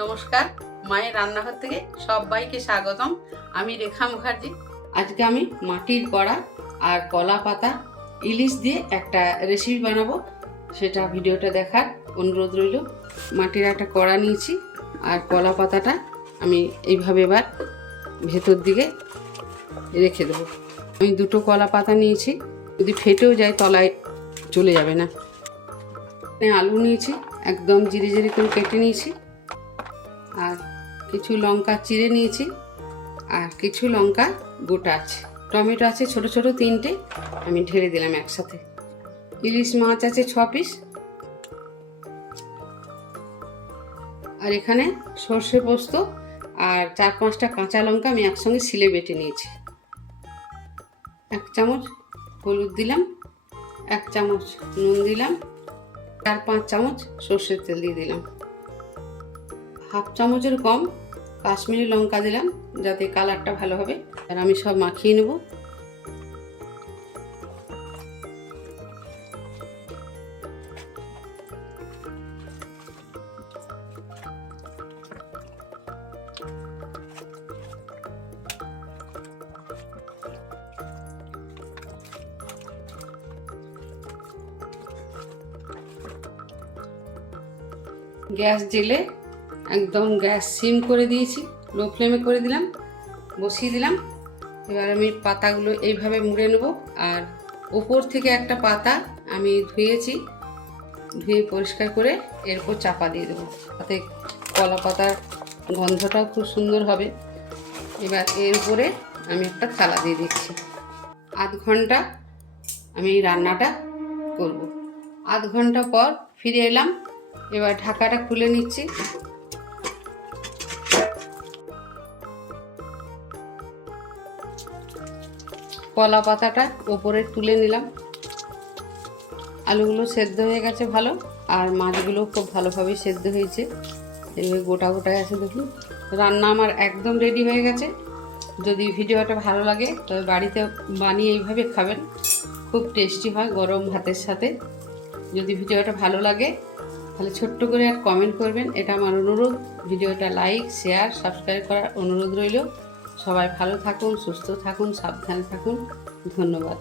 নমস্কার, মায়ের রান্নাঘর থেকে সবাইকে স্বাগতম। আমি রেখা মুখার্জি। আজকে আমি মাটির কড়া আর কলা পাতা ইলিশ দিয়ে একটা রেসিপি বানাবো, সেটা ভিডিওটা দেখার অনুরোধ রইল। মাটির একটা কড়া নিয়েছি আর কলা পাতাটা আমি এইভাবে এবার ভেতর দিকে রেখে দেবো। আমি দুটো কলা পাতা নিয়েছি, যদি ফেটেও যায় তলায় চলে যাবে না। আলু নিয়েছি, একদম জিরে জিরে করে কেটে নিয়েছি, আর কিছু লঙ্কা চিড়ে নিয়েছি, আর কিছু লঙ্কা গোটা আছে। টমেটো আছে ছোট ছোট 3টে, আমি ঢেলে দিলাম একসাথে। ইলিশ মাছ আছে 6 পিস, আর এখানে সর্ষে পোস্ত আর 4-5টা কাঁচা লঙ্কা আমি একসঙ্গে শিলে বেটে নিয়েছি। 1 চামচ হলুদ দিলাম, 1 চামচ নুন দিলাম, 4-5 চামচ সর্ষের তেল দিয়ে দিলাম, 1/2 চামচের কম কাশ্মীরি লঙ্কা দিলাম যাতে কালারটা ভালো হবে। আর আমি সব মাখিয়ে নেব। গ্যাস জেলে একদম গ্যাস সিম করে দিয়েছি, লো ফ্লেমে করে দিলাম, বসিয়ে দিলাম। এবার আমি পাতাগুলো এইভাবে মুড়ে নেব। আর ওপর থেকে একটা পাতা আমি ধুয়ে পরিষ্কার করে এর উপর চাপা দিয়ে দেবো, তাতে কলা পাতার গন্ধটাও খুব সুন্দর হবে। এবার এর উপরে আমি একটা থালা দিয়ে দিচ্ছি। 1/2 ঘন্টা আমি এই রান্নাটা করব। 1/2 ঘন্টা পর ফিরে এলাম। এবার ঢাকাটা খুলে নিচ্ছি। কলা পাতাটা ওপরে তুলে নিলাম। আলুগুলো সেদ্ধ হয়ে গেছে ভালো, আর মাছগুলো খুব ভালোভাবেই সেদ্ধ হয়েছে। এইভাবে গোটা গোটায় আছে দেখুন। রান্না আমার একদম রেডি হয়ে গেছে। যদি ভিডিওটা ভালো লাগে তবে বাড়িতে বানিয়ে এইভাবে খাবেন, খুব টেস্টি হয় গরম ভাতের সাথে। যদি ভিডিওটা ভালো লাগে তাহলে ছোট্ট করে আর কমেন্ট করবেন, এটা আমার অনুরোধ। ভিডিওটা লাইক, শেয়ার, সাবস্ক্রাইব করার অনুরোধ রইল। সবাই ভালো থাকুন, সুস্থ থাকুন, সাবধানে থাকুন। ধন্যবাদ।